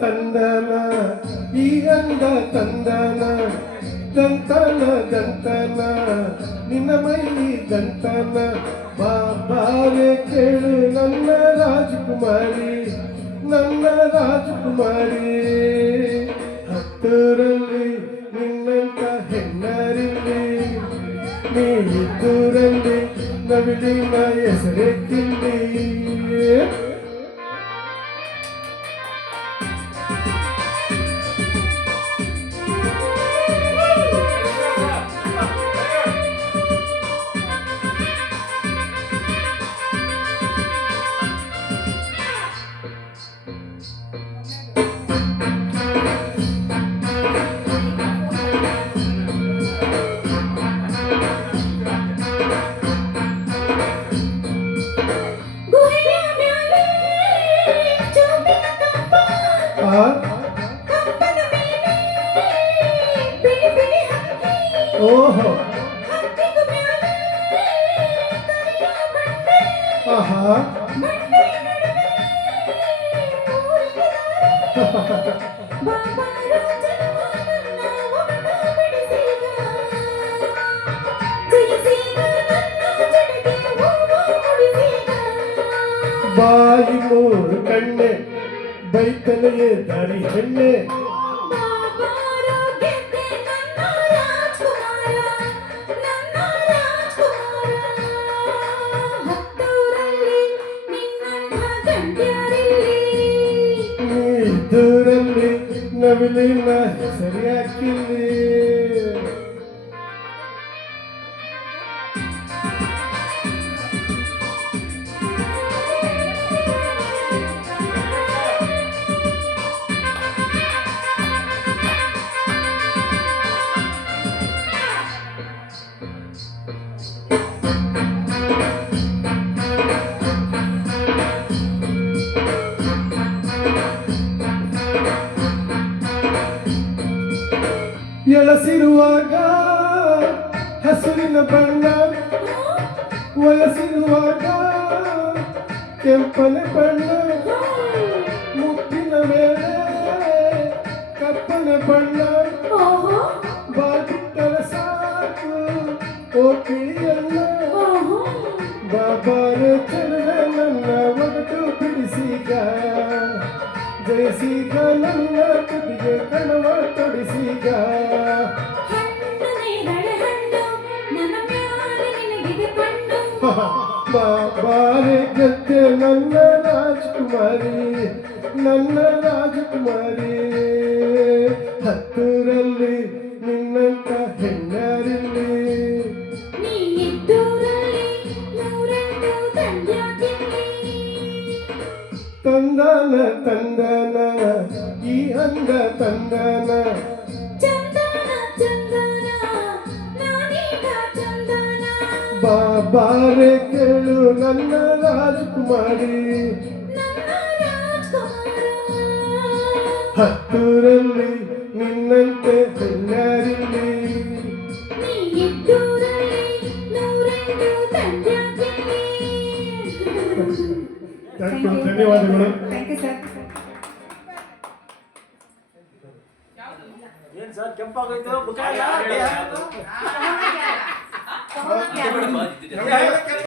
ತಂದನ ಈ ಅಂದ ತಂದನ ದಂತನ ದಂತನ ನಿನ್ನ ಮೈ ದಂತನ ಬಾಬಾರೆ ಕೇಳು ನನ್ನ ರಾಜಕುಮಾರಿ ನನ್ನ ರಾಜಕುಮಾರಿ ಹತ್ತರಲ್ಲಿ ನಿನ್ನಂತ ಹೆಣ್ಣರಿಲ್ಲಿ ನೀ ಇದ್ದೂರಲ್ಲಿ ನವಿಲಿನ ಹೆಸರೆತ್ತಿಲ್ಲಿ ಓಹೋ ಆಹಾ ಬಾಯಿ ಮೂರು ಕಣ್ಣೆ ಬೈತಲೆಯೇ ದಾರಿ ಹೆಣ್ಣೆ ದೂರಲ್ಲಿ ನವಿಲಿನ ಸರಿಯಾಕಿಲ್ಲಿ ಎಳಸಿರುವಾಗ ಹಸುರಿನ ಬಣ್ಣ ವಯಸ್ಸಿರುವಾಗ ಕೆಂಪನೆ ಬಣ್ಣ ಮುಪ್ಪಿನ ವೇಳೆ ಕಪ್ಪನೆ ಬಣ್ಣ ಬಾಗಿಟ್ಟರ ಸಾಕು ಓ ಕಿಳಿಯಲ್ಲ ಬಾಬಾರೆ ಚೆಲುವೆ ನನ್ನ ಒಗಟು ಬಿಡಿಸೀಗ ಜಯಿಸೀಗ ನನ್ನ ತುಟಿಗೆ ಕಣವ ತೊಡಿಸೀಗ ಬಾಬಾರೆ ಗದ್ದೆ ನನ್ನ ರಾಜಕುಮಾರಿ ನನ್ನ ರಾಜಕುಮಾರಿ ಹತ್ತೂರಲ್ಲಿ ನಿನ್ನಂತ ಹೆಣ್ಣರಿಲ್ಲಿ ತಂದನ ತಂದನ ಈ ಅಂದ ತಂದನ ಬಾಬಾರೆ ಕೇಳು ನನ್ನ ರಾಜಕುಮಾರಿ ಹತ್ತೂರಲ್ಲಿ ನಿನ್ನಂತೆ ಹೆಣ್ಣರಿಲ್ಲಿ ಧನ್ಯವಾದಗಳು. ಏನ್ ಸರ್ ಕೆಂಪಾಗೋಯ್ತು